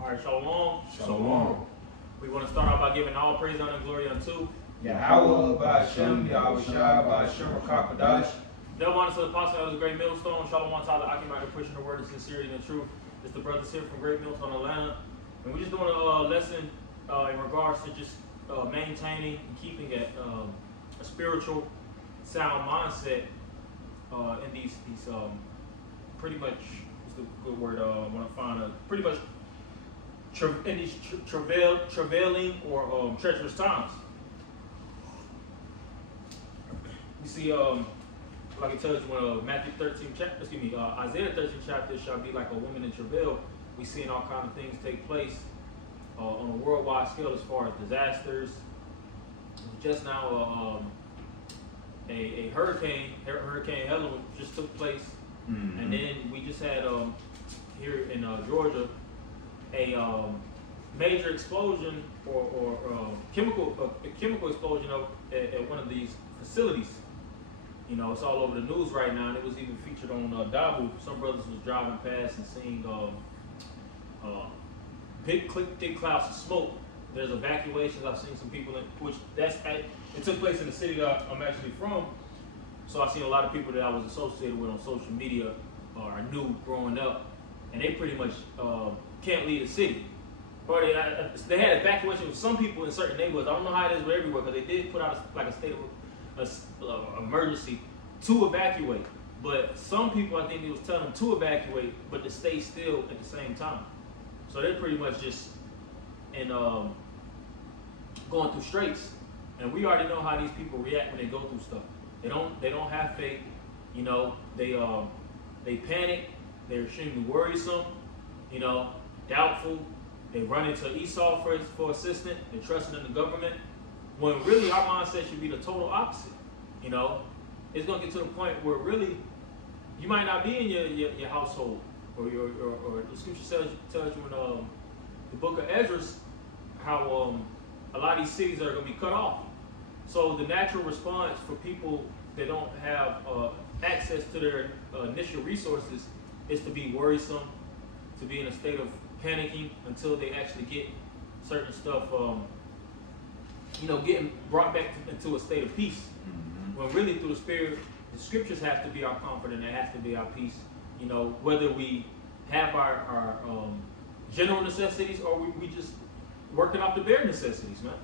All right, shalom. Shalom. We want to start off by giving all praise, honor, and glory unto Yahweh, Ba'ashem, Yahweh Shai, Ba'ashem, Rakakadash. Double honor to the apostle of the Great Millstone. Shalom, Tyler, Akimai, pushing the word of sincerity and truth. It's the brothers here from Great Millstone, Atlanta. And we're just doing a lesson in regards to just maintaining and keeping a spiritual, sound mindset in these pretty much, what's the good word, I want to find pretty much in these travailing or treacherous times. We see, like it tells you when Matthew 13 chapter, Isaiah 13 chapter shall be like a woman in travail. We seeing all kinds of things take place on a worldwide scale as far as disasters. Just now, a hurricane Helen just took place, and then we just had here in Georgia a major explosion or chemical explosion at one of these facilities. You know, it's all over the news right now, and it was even featured on Dabu. Some brothers was driving past and seeing big thick clouds of smoke. There's evacuations. I've seen some people it took place in the city that I'm actually from. So I've seen a lot of people that I was associated with on social media or I knew growing up, and they pretty much can't leave the city. Or they had evacuation with some people in certain neighborhoods. I don't know how it is with everywhere, because they did put out a state of emergency to evacuate. But some people, I think, they was telling them to evacuate, but to stay still at the same time. So they're pretty much just going through straits. And we already know how these people react when they go through stuff. They don't have faith. You know, they panic. They're extremely worrisome. You know, doubtful. They run into Esau for assistance. They're trusting in the government. When really our mindset should be the total opposite. You know, it's gonna get to the point where really you might not be in your household, or the scripture tells you in the book of Ezra how a lot of these cities are gonna be cut off. So the natural response for people that don't have access to their initial resources is to be worrisome, to be in a state of panicking until they actually get certain stuff, getting brought back into a state of peace. When really through the Spirit, the scriptures have to be our comfort and it has to be our peace. You know, whether we have our general necessities or we just working off the bare necessities, man.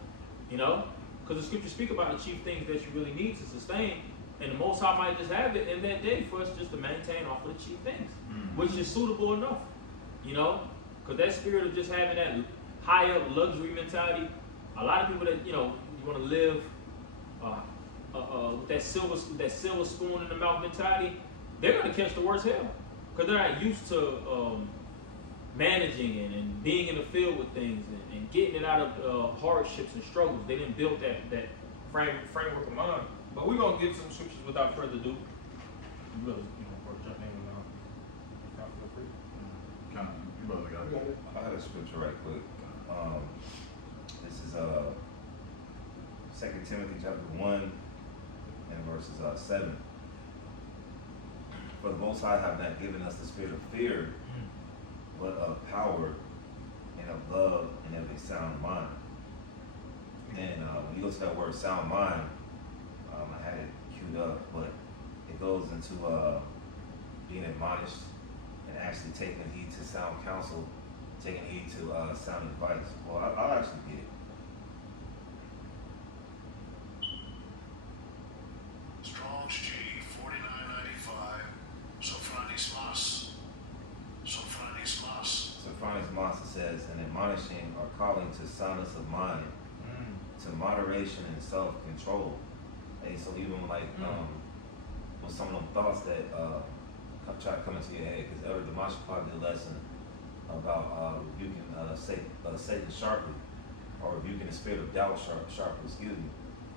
You know, because the scriptures speak about the chief things that you really need to sustain, and the Most High might just have it in that day for us just to maintain off of the chief things, which is suitable enough. You know, because that spirit of just having that high up luxury mentality, a lot of people that you want to live with that silver spoon in the mouth mentality, they're going to catch the worst hell because they're not used to managing and being in the field with things and getting it out of hardships and struggles. They didn't build that framework of mind. But we're going to get some scriptures without further ado. You brothers, jump in and feel free. You brother got it. I had a scripture right quick. This is 2 Timothy chapter 1 and verses 7. For the Most High have not given us the spirit of fear, but of power and of love and of a sound mind. And when you go to that word sound mind, I had it queued up, but it goes into being admonished and actually taking heed to sound counsel, taking heed to sound advice. Well, I'll actually get it. Strong's G 4995. Sophronis Mas says, an admonishing or calling to soundness of mind, to moderation and self-control. And so even with some of them thoughts that try to come into your head, because Elder Dimash probably did a lesson about rebuking Satan sharply, or rebuking the spirit of doubt sharply, excuse me.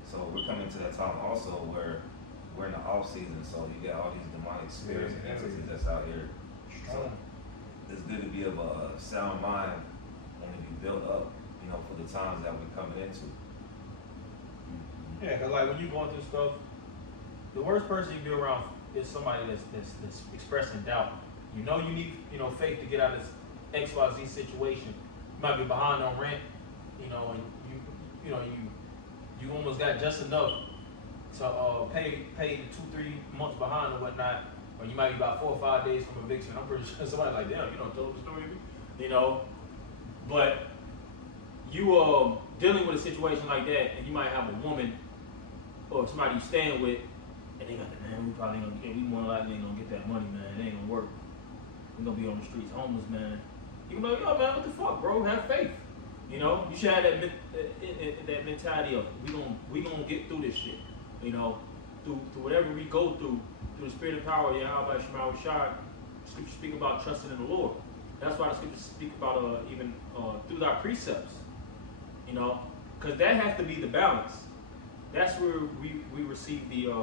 So we're coming to that time also where we're in the off season, so you got all these demonic spirits and entities that's out here. So it's good to be of a sound mind and to be built up, for the times that we're coming into. Yeah, because like when you're going through stuff, the worst person you be around is somebody that's expressing doubt. You know you need faith to get out of this XYZ situation, might be behind on rent, you know, and you almost got just enough to pay the 2-3 months behind or whatnot, or you might be about 4 or 5 days from eviction. I'm pretty sure somebody like, damn, you don't told the story, you know. But you dealing with a situation like that, and you might have a woman or somebody you staying with, and they got the man, we probably ain't gonna get, we more likely ain't gonna get that money, man. It ain't gonna work. We're gonna be on the streets homeless, man. You can be like, yo, man, what the fuck, bro? Have faith. You know, you should have that mentality of we gonna get through this shit. You know, through whatever we go through the spirit and power of Yahweh Shema Shai. Scriptures speak about trusting in the Lord. That's why the scriptures speak about even through our precepts. You know, because that has to be the balance. That's where we receive the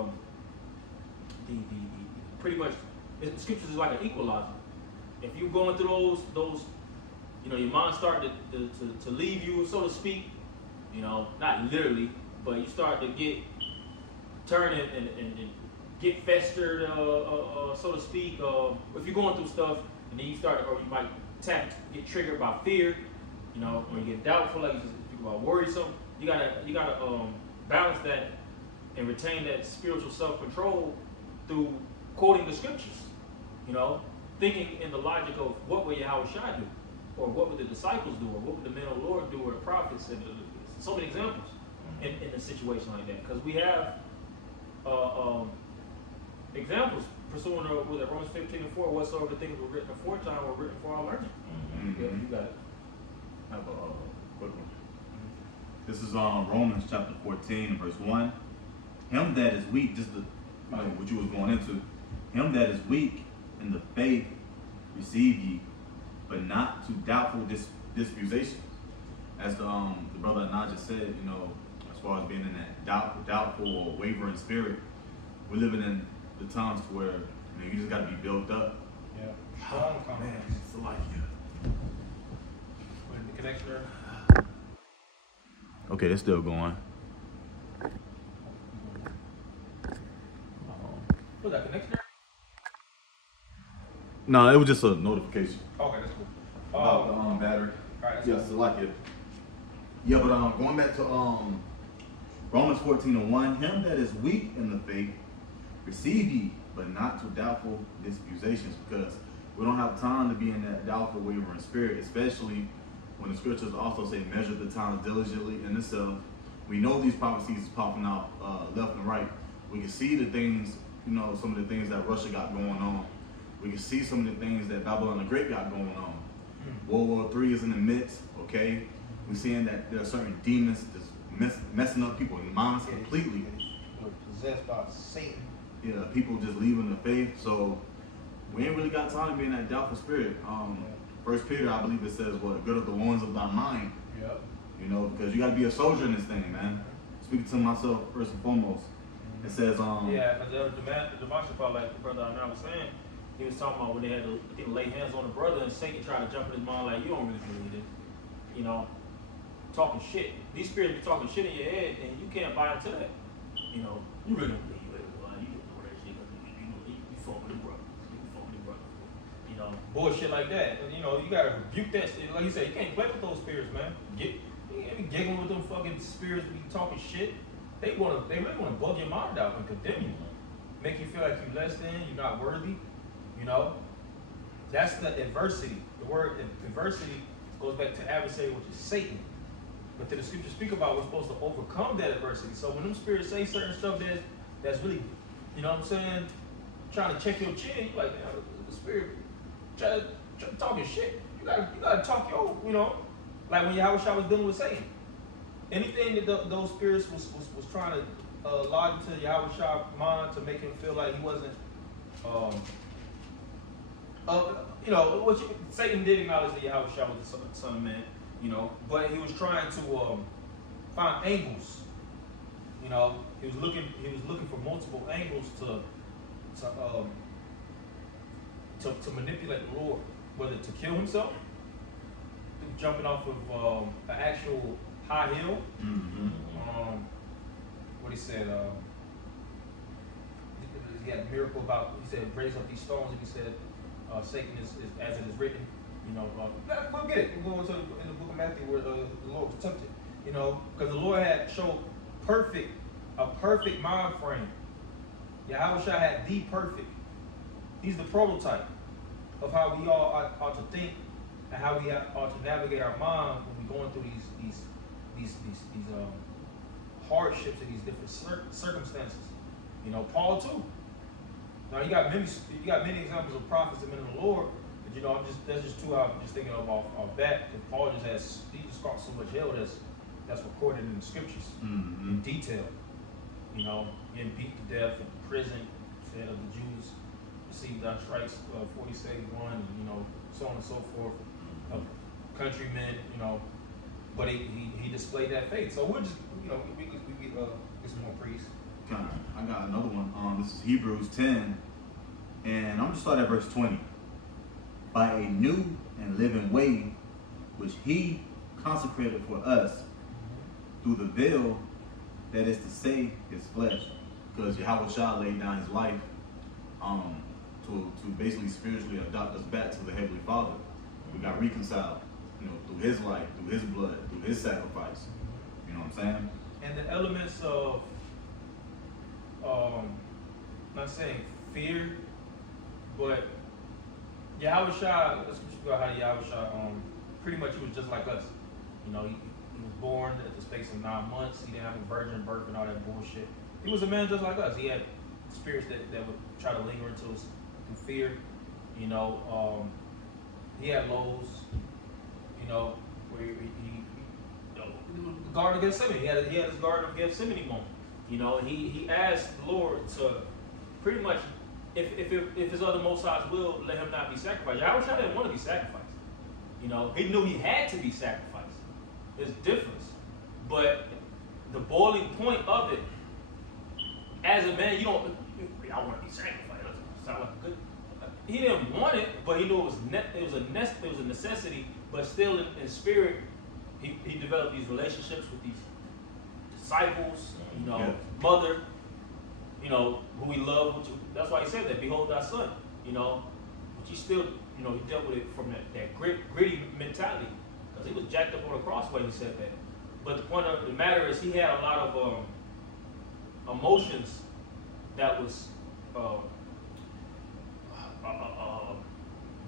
pretty much the scriptures is like an equalizer. If you're going through those, you know, your mind start to leave you, so to speak. You know, not literally, but you start to get turning and get festered, so to speak. If you're going through stuff, and then you start, or you might get triggered by fear. You know, or you get doubtful, like you just speak about worrisome. You gotta balance that and retain that spiritual self-control through quoting the scriptures. You know, thinking in the logic of what would Yahweh Shai do, or what would the disciples do, or what would the men of the Lord do, or the prophets, and so many examples in a situation like that. Because we have examples pursuing with Romans 15:4, whatsoever things were written aforetime were written for our learning. Mm-hmm. Yeah, you got it. I have a quick one. This is Romans chapter 14, verse 1. Him that is weak, just what you was going into, him that is weak in the faith receive ye, but not to doubtful disputations. As the brother Anaja said, you know, as far as being in that doubtful or wavering spirit, we're living in the times where you just got to be built up. Yeah. Strong Man, it's like the connection there. Okay, it's still going. What's that connection there? No, it was just a notification Okay, that's cool. about the battery. Alright, that's Yes, I like it. Yeah, but going back to Romans 14:1, him that is weak in the faith receive ye, but not to doubtful disputations, because we don't have time to be in that doubtful, wavering spirit, especially when the scriptures also say measure the times diligently in itself. We know these prophecies is popping out left and right. We can see the things, you know, some of the things that Russia got going on. We can see some of the things that Babylon the Great got going on. World War III is in the midst, okay? We're seeing that there are certain demons just messing up people's minds completely. We're possessed by Satan. Yeah, people just leaving the faith. So we ain't really got time to be in that doubtful spirit. First Peter, I believe it says, what, good are the ones of thy mind. Yep. You know, because you got to be a soldier in this thing, man. Speaking to myself first and foremost. It says, yeah, but the Demashapha, like the brother I was saying, he was talking about when they had to lay hands on the brother, and Satan tried to jump in his mind like, you don't really believe this. You know, talking shit. These spirits be talking shit in your head, and you can't buy into that. You know, you really don't believe it. Well, you don't know that shit. You fuck with the brother. You fuck with the brother. You know, bullshit like that. And, you know, you gotta rebuke that shit. Like you said, you can't play with those spirits, man. You can't be giggling with them fucking spirits be talking shit. They really wanna bug your mind out and condemn you. Make you feel like you're less than, you're not worthy. You know? That's the adversity. The word adversity goes back to adversary, which is Satan. But then the scriptures speak about we're supposed to overcome that adversity. So when them spirits say certain stuff that's really, you know what I'm saying, trying to check your chin, you like, man, the spirit try talking shit. You gotta talk your, you know, like when Yahweh Shai was dealing with Satan. Anything that those spirits was trying to log into Yahweh Shai's mind to make him feel like he wasn't, you know, what Satan did acknowledge that Yahweh Shai was the son of man, you know, but he was trying to find angles. You know, he was looking for multiple angles to manipulate the Lord, whether to kill himself, jumping off of an actual high hill. mm-hmm. What he said, he had a miracle about, he said, raise up these stones, and he said, Satan is as it is written, You know, we'll get it. We'll go into in the book of Matthew where the Lord was tempted. You know, because the Lord had showed a perfect mind frame. Yahushua had the perfect. He's the prototype of how we all ought to think and how we ought to navigate our mind when we're going through these hardships and these different circumstances. You know, Paul too. Now you got many examples of prophets and men of the Lord, but you know, that's just two I'm just thinking of off that, because Paul just caught so much hell that's recorded in the scriptures in detail. You know, getting beat to death in prison, said of the Jews received our stripes 40-71, and you know, so on and so forth. Countrymen, you know, but he displayed that faith. So we'll just, you know, we get some more praise. I got another one. This is Hebrews 10, and I'm just start at verse 20. By a new and living way, which He consecrated for us through the veil, that is to say, His flesh, because Yahushua laid down His life to basically spiritually adopt us back to the Heavenly Father. We got reconciled, you know, through His life, through His blood, through His sacrifice. You know what I'm saying? And the elements of not saying fear, but Yahushua, let's speak about how Yahushua, pretty much he was just like us. You know, he was born at the space of 9 months. He didn't have a virgin birth and all that bullshit. He was a man just like us. He had spirits that would try to linger into us through fear. You know, he had lows, you know, where he you know, the Garden of Gethsemane. He had his Garden of Gethsemane moment. You know, he asked the Lord to pretty much, if his other Most High's will, let him not be sacrificed. Yahushua didn't want to be sacrificed. You know, he knew he had to be sacrificed. There's a difference. But the boiling point of it, as a man, I want to be sacrificed. Sound like a good. He didn't want it, but he knew it was a necessity. But still, in spirit, he developed these relationships with these disciples, you know, mother, you know, who he loved. That's why he said that, behold thy son, you know. But he still, you know, he dealt with it from that gritty mentality, because he was jacked up on the cross when he said that. But the point of the matter is, he had a lot of emotions that was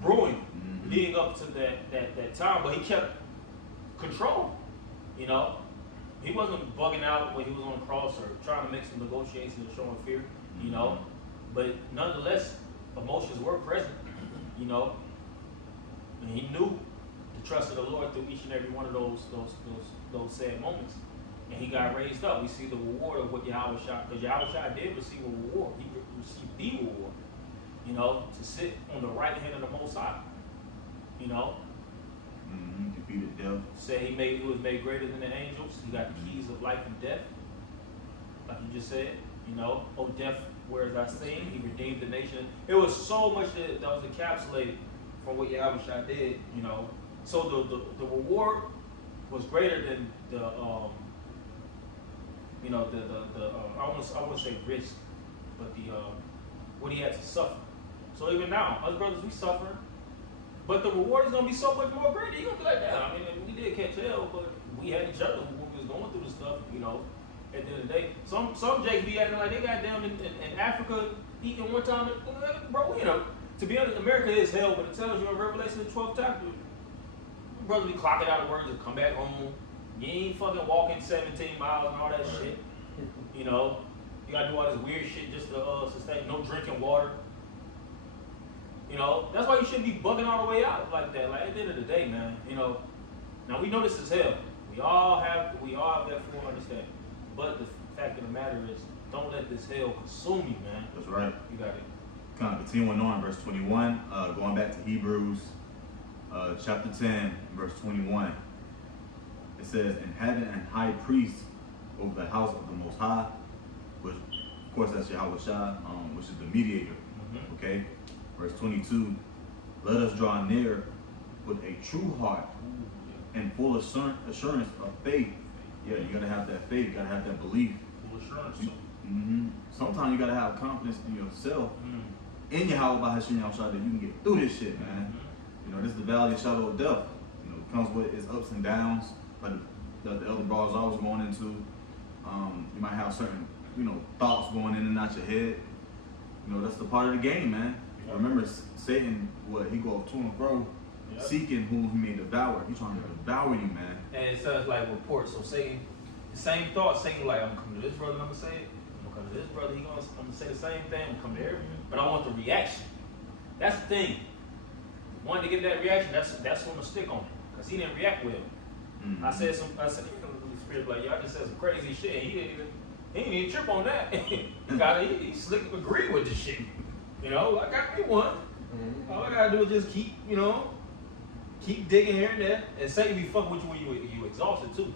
brewing leading up to that time, but he kept control. You know, he wasn't bugging out when he was on the cross or trying to make some negotiations or showing fear. You know, but nonetheless, emotions were present. You know, and he knew the trust of the Lord through each and every one of those sad moments. And he got raised up. We see the reward of what Yahushua, because Yahushua did receive a reward. He received the reward, you know, to sit on the right hand of the Most High. You know, defeated death. Say he was made greater than the angels. He got the keys of life and death, like you just said. You know, oh death, where is thy sting? He redeemed the nation. It was so much that was encapsulated from what Yahushua did. You know, so the reward was greater than the you know, I wouldn't say risk, but what he had to suffer. So even now, us brothers, we suffer, but the reward is gonna be so much more greater. You're gonna be like, yeah, I mean, we did catch hell, but we had each other when we was going through the stuff, you know. At the end of the day, some Jakes be acting like they got down in Africa eating one time, bro. You know, to be honest, America is hell, but it tells you in Revelation the 12th chapter, brothers be clocking out of work and come back home. You ain't fucking walking 17 miles and all that shit. You know, you gotta do all this weird shit just to sustain. No drinking water. You know, that's why you shouldn't be bugging all the way out like that. Like at the end of the day, man. You know, now we know this is hell. We all have that full understanding. But the fact of the matter is, don't let this hell consume you, man. That's right. You got it. Kind of continuing on, verse 21. Going back to Hebrews, chapter 10, verse 21. It says, and having an high priest over the house of the Most High, which, of course, that's Yahushua, which is the mediator. Okay? Verse 22, let us draw near with a true heart and full assurance of faith. Yeah, you got to have that faith. You got to have that belief. Full assurance. Sometimes you got to have confidence in yourself, in Yahweh by Hashem Yahushua, that you can get through this shit, man. You know, this is the valley of shadow of death. You know, it comes with its ups and downs, like the elder brothers always going into. You might have certain, you know, thoughts going in and out your head. You know, that's the part of the game, man. Yeah. Remember, Satan, he go to and fro, Yeah. seeking whom he may devour. He's trying to devour you, man. And it sounds like reports. So Satan, the same thought, Satan like, I'm gonna come to this brother and I'm gonna say it. I'm gonna come to this brother, I'm gonna say the same thing, I'm gonna come to everyone. But I want the reaction. That's the thing. Wanting to get that reaction, that's what I'm gonna stick on. Because he didn't react well. Mhm. I said, the Spirit like, y'all just said some crazy shit. And he didn't even trip on that. he slick agreed with the shit. You know, I got me one. All I gotta do is just keep digging here and there. And Satan be fucking with you when you exhausted too.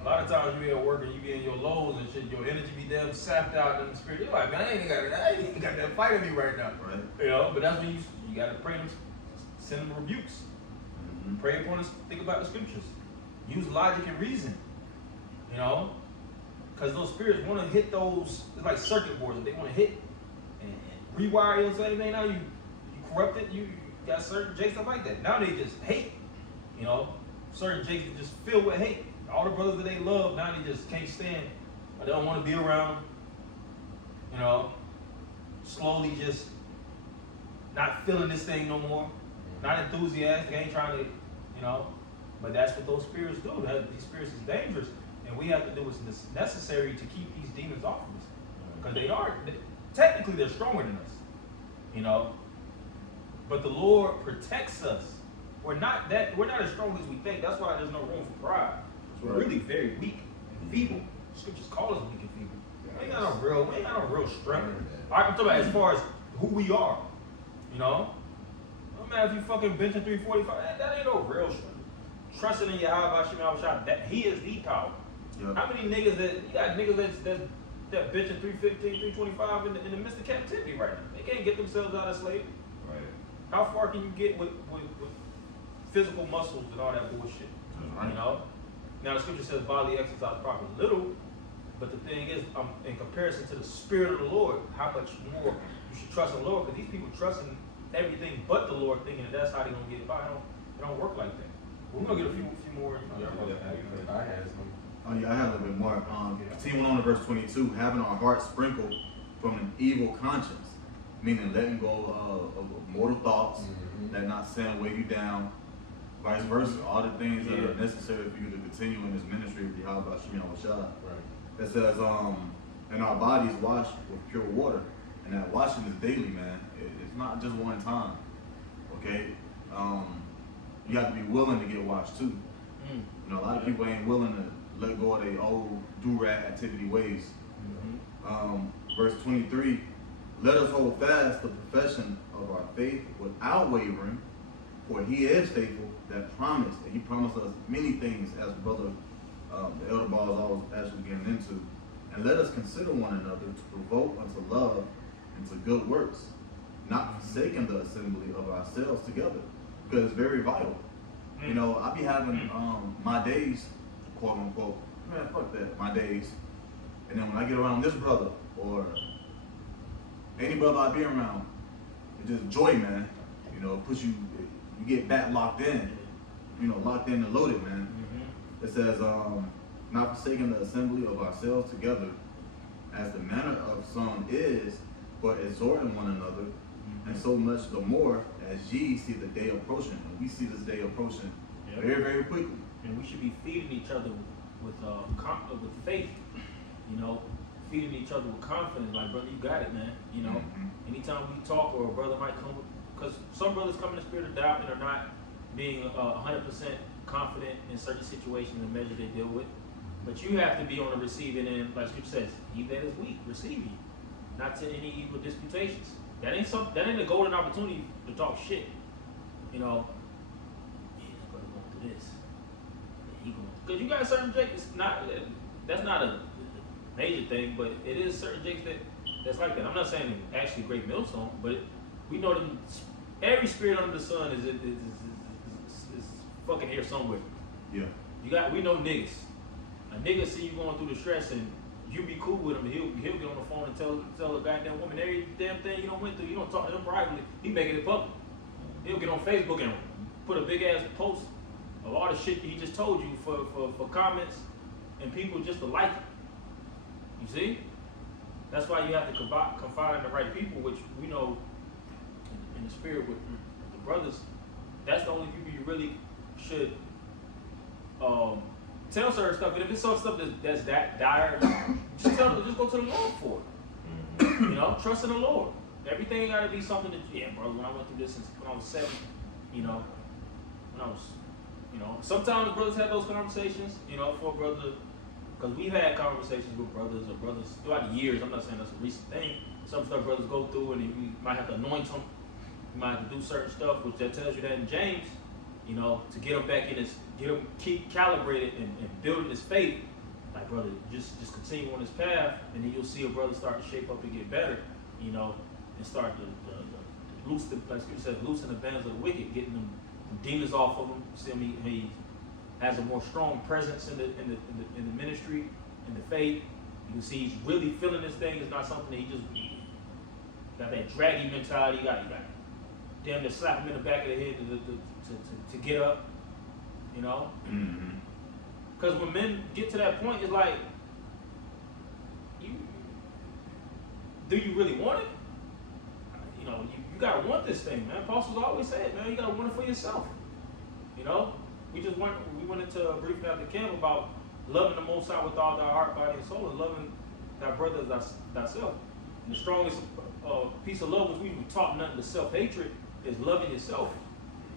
A lot of times you be at work and you be in your lows and shit, your energy be damn sapped out in the spirit. You're like, man, I ain't even got that fight in me right now. Right. You know, but that's when you gotta pray them, send them rebukes. Mhm. Pray upon us, think about the scriptures. Use logic and reason. You know? Because those spirits want to hit those, it's like circuit boards that they want to hit and rewire your same thing. Now you corrupted, you got certain jakes that like that. Now they just hate. You know? Certain jakes that just filled with hate. All the brothers that they love, now they just can't stand. Or they don't want to be around. You know? Slowly just not feeling this thing no more. Not enthusiastic, ain't trying to, you know. But that's what those spirits do. These spirits is dangerous. And we have to do what's necessary to keep these demons off of us. Because technically they're stronger than us. You know. But the Lord protects us. We're not as strong as we think. That's why there's no room for pride. We're really very weak and feeble. Scriptures call us weak and feeble. We ain't got no real strength. I'm talking about as far as who we are. You know? No matter if you fucking benching 345, that ain't no real strength. Trusting in Yahweh Shemel that he is the power. Yep. How many niggas you got niggas that benching 315, 325 in the midst of captivity right now? They can't get themselves out of slavery. Right. How far can you get with physical muscles and all that bullshit? Right. You know? Now the scripture says bodily exercise profits little, but the thing is, in comparison to the Spirit of the Lord, how much more you should trust in the Lord, because these people trust in everything but the Lord, thinking that that's how they're gonna get by. It don't work like that. We're gonna get a few more. Oh yeah, I have a little bit more. Continuing on to verse 22, having our hearts sprinkled from an evil conscience, meaning letting go of mortal thoughts, let not sin weigh you down, vice versa. All the things that are necessary for you to continue in this ministry of Yahweh Shemel Shah. It says, and our bodies washed with pure water, and that washing is daily, man. It's not just one time. Okay, you have to be willing to get washed too. You know, a lot of people ain't willing to let go of their old do-rag activity ways. Verse 23, let us hold fast the profession of our faith without wavering, for he is faithful that promised, and he promised us many things, as brother the elder ball is always actually getting into. And let us consider one another to provoke unto love and to good works, not forsaking the assembly of ourselves together, because it's very vital. You know, I be having my days, quote unquote, man, fuck that, my days. And then when I get around this brother or any brother I be around, it's just joy, man. You know, you get back locked in, you know, locked in and loaded, man. It says, not forsaking the assembly of ourselves together, as the manner of some is, but exhorting one another, and so much the more as ye see the day approaching. And we see this day approaching very, very quickly. And we should be feeding each other with faith, you know, feeding each other with confidence. Like, brother, you got it, man. You know, anytime we talk, or a brother might come, because some brothers come in the spirit of doubt and are not being 100% confident in certain situations and measures they deal with. But you have to be on the receiving end, like Scripture says, he that is weak, receive ye, not to any evil disputations. That ain't a golden opportunity to talk shit. You know, he's gonna go through this. Because you got certain jakes, that's not a major thing, but it is certain jakes that's like that. I'm not saying actually great millstone, but we know that every spirit under the sun is fucking here somewhere. Yeah. We know niggas. A nigga see you going through the stress and you be cool with him, he'll get on the phone and tell a goddamn woman every damn thing you don't went through. You don't talk to him privately. He making it public. He'll get on Facebook and put a big ass post of all the shit that he just told you for comments and people just to like it. You see? That's why you have to confide in the right people, which we know in the spirit with the brothers. That's the only people you really should tell certain stuff. And if it's some stuff that's that dire, just go to the Lord for it. You know, trust in the Lord. Everything ain't gotta be something that, yeah, bro, when I went through this when I was 7, you know, when I was, you know, sometimes brothers have those conversations, you know, for a brother, because we've had conversations with brothers throughout the years. I'm not saying that's a recent thing. Some stuff brothers go through, and you might have to anoint them. You might have to do certain stuff, which that tells you that in James, you know, to get them back in his, keep calibrated and building his faith. Like, brother, just continue on this path, and then you'll see a brother start to shape up and get better, you know, and start to loosen, like Scripture says, loosen the bands of the wicked, getting them demons off of him. You see him, he has a more strong presence in the ministry, in the faith. You can see he's really feeling this thing. It's not something that he just got that draggy mentality. You got damn near slap him in the back of the head to get up, you know. Because when men get to that point, it's like, do you really want it? You know, you gotta want this thing, man. Apostles always say it, man. You gotta want it for yourself. You know, we went into a briefing after camp about loving the Most High with all thy heart, body, and soul, and loving thy brother as thyself. And the strongest piece of love, which we taught nothing but self-hatred, is loving yourself.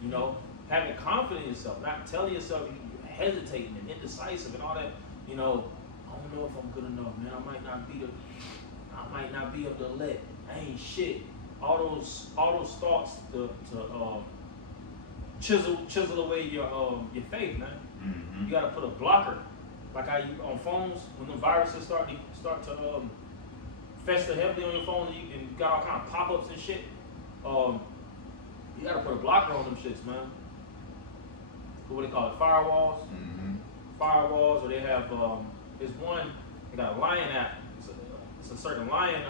You know, having confidence in yourself, not telling yourself you're hesitating and indecisive and all that. You know, I don't know if I'm good enough, man. I might not be able to let. I ain't shit. All those thoughts to chisel away your faith, man. You gotta put a blocker, like how you on phones when the viruses start to fester heavily on your phone, and you got all kind of pop-ups and shit. You gotta put a blocker on them shits, man. What do they call it? Firewalls. Firewalls, or they have there's one. They got a Lion app. It's a certain Lion,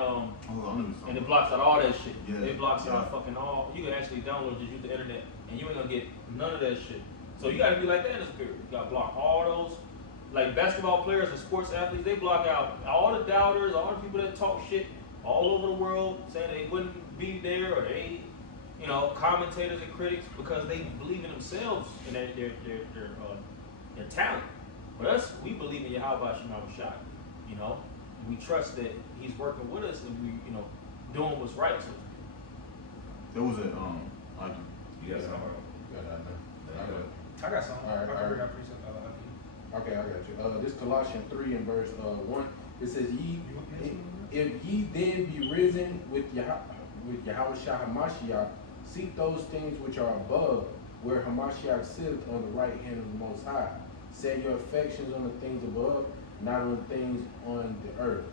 and it blocks out all that shit. Yeah. It blocks out fucking all. You can actually download, just use the internet, and you ain't gonna get none of that shit. So you gotta be like that in the spirit. You gotta block all those, like basketball players and sports athletes. They block out all the doubters, all the people that talk shit all over the world, saying they wouldn't be there, or they, you know, commentators and critics, because they believe in themselves and their talent. But us, we believe in Yahweh Shai, you know. We trust that he's working with us, and we, you know, doing what's right. So there was a You got something? I got something. All right. Okay, I got you. This Colossians 3 and verse 1. It says, if ye then be risen with Yahweh Shai Hamashiach, seek those things which are above, where Hamashiach sitteth on the right hand of the Most High. Set your affections on the things above, not on things on the earth.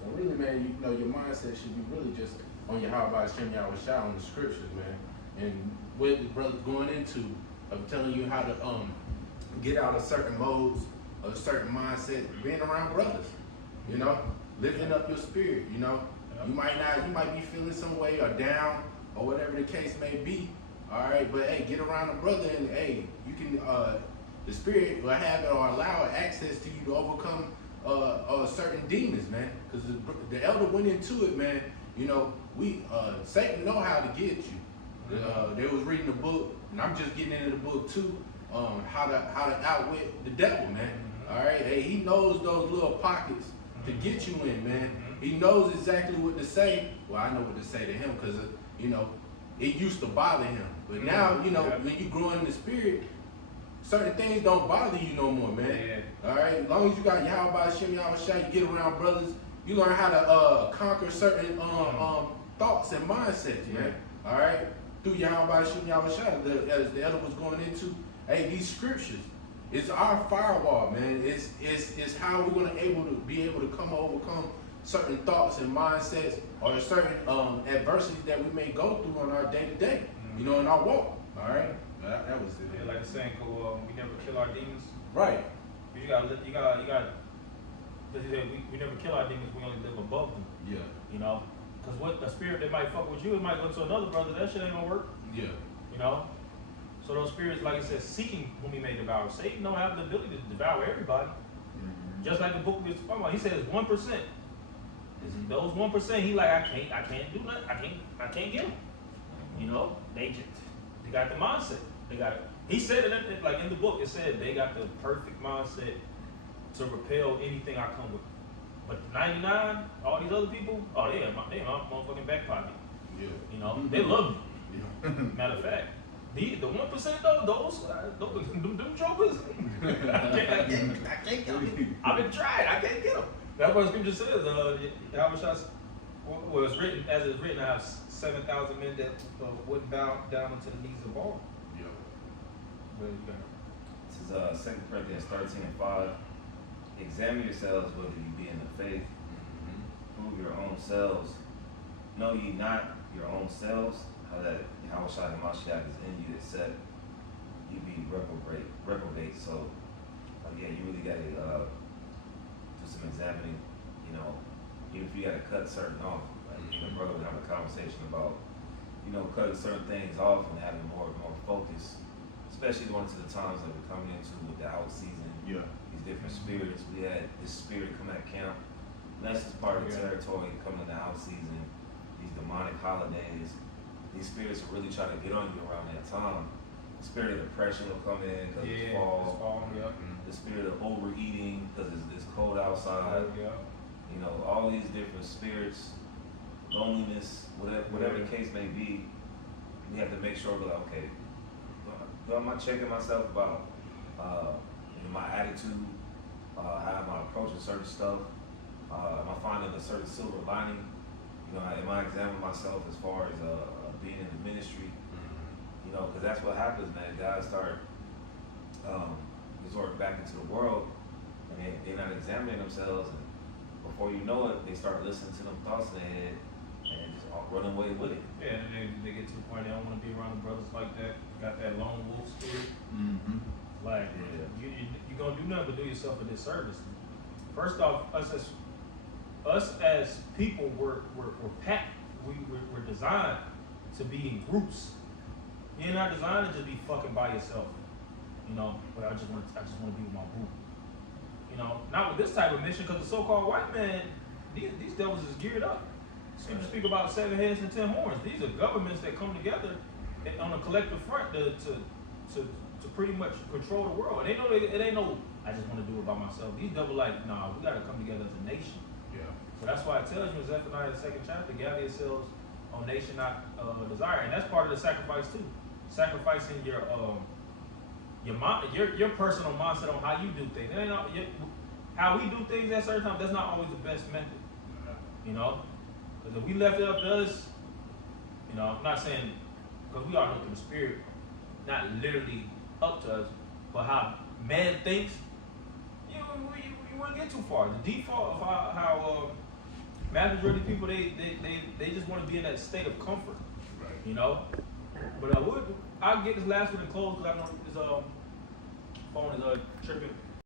So really, man, you know, your mindset should be really just on your Yahweh Hashem Yahweh Shai, on the scriptures, man. And what the brother's going into, of telling you how to get out of certain modes, of a certain mindset, being around brothers, you know, lifting up your spirit, you know. You might be feeling some way or down or whatever the case may be. All right, but hey, get around a brother, and hey, you can the spirit will have it or allow access to you to overcome certain demons, man. Because the elder went into it, man. You know, Satan know how to get you. They was reading the book, and I'm just getting into the book too. How to outwit the devil, man. All right, hey, he knows those little pockets to get you in, man. He knows exactly what to say. Well, I know what to say to him, because you know, it used to bother him, but now, you know, when you grow in the spirit, certain things don't bother you no more, man. All right, as long as you got Yahweh Hashem Yahweh Shai, you get around brothers, you learn how to conquer certain thoughts and mindsets, man. All right, through Yahweh Hashem Yahweh Shai, as the elder was going into, hey, these scriptures, it's our firewall, man. It's how we're gonna be able to overcome certain thoughts and mindsets, or certain adversities that we may go through on our day-to-day, you know, in our walk. All right, that was it. Yeah, like the saying, we never kill our demons. Right. You gotta. We never kill our demons. We only live above them. Yeah. You know, because what the spirit that might fuck with you, it might go to another brother. That shit ain't gonna work. Yeah. You know? So those spirits, like it says, seeking whom he may devour. Satan don't have the ability to devour everybody. Just like the book is talking about, he says 1%. Those 1%, he like, I can't do nothing. I can't get them. You know, they got the mindset. They got it. He said it like in the book. It said they got the perfect mindset to repel anything I come with. But 99, all these other people, oh yeah, they in my motherfucking back pocket. Yeah. You know, they love me. Yeah. Matter of fact, the 1% though, those them jokers, I can't get them. I've been trying, I can't get them. That's what the scripture says. How much well, it's written, as it's written, I have 7,000 men that wouldn't bow down unto the knees of all. Yeah. But you got This is 2 Corinthians 13:5. Examine yourselves whether you be in the faith. Prove your own selves. Know ye not your own selves, how that Yahushua HaMashiach is in you, except you be reprobate. So, yeah, you really got to do some examining, you know, even if you got to cut certain off. Like, my brother would have a conversation about, you know, cutting certain things off and having more focus, especially going to the times that we're coming into with the out season. Yeah. These different spirits. We had this spirit come at camp. And that's just part of the territory coming in the out season. These demonic holidays. These spirits will really try to get on you around that time. The spirit of depression will come in because it's fall. The spirit of overeating because it's cold outside. You know, all these different spirits, loneliness, whatever the case may be, we have to make sure we're like, okay, am I checking myself about my attitude, how am I approaching certain stuff? Am I finding a certain silver lining? You know, am I examining myself as far as being in the ministry? You know, because that's what happens, man. Guys start resorting back into the world, and they're not examining themselves, and before you know it, they start listening to them thoughts in their head and just run away with it. Yeah, and they get to the point they don't want to be around the brothers like that. Got that lone wolf spirit. Like, you gonna do nothing but do yourself a disservice. First off, us as people, we're packed. We're designed to be in groups. You're not designed to just be fucking by yourself. You know, but I just want to be with my group. You know, not with this type of mission, because the so-called white man, these devils is geared up. Scripture speak about 7 heads and 10 horns. These are governments that come together on a collective front to pretty much control the world. And they know it ain't no, I just want to do it by myself. These devils like, nah, we got to come together as a nation. Yeah. So that's why it tells you in Zephaniah the 2nd chapter, gather yourselves on nation not desire. And that's part of the sacrifice too. Sacrificing your personal mindset on how you do things. And how we do things at certain times, that's not always the best method. You know? Because if we left it up to us, you know, I'm not saying, because we all know through the spirit, not literally up to us, but how man thinks, you wouldn't get too far. The default of how majority of people, they just want to be in that state of comfort. Right. You know? But I'll get this last one and close because I know his phone is tripping.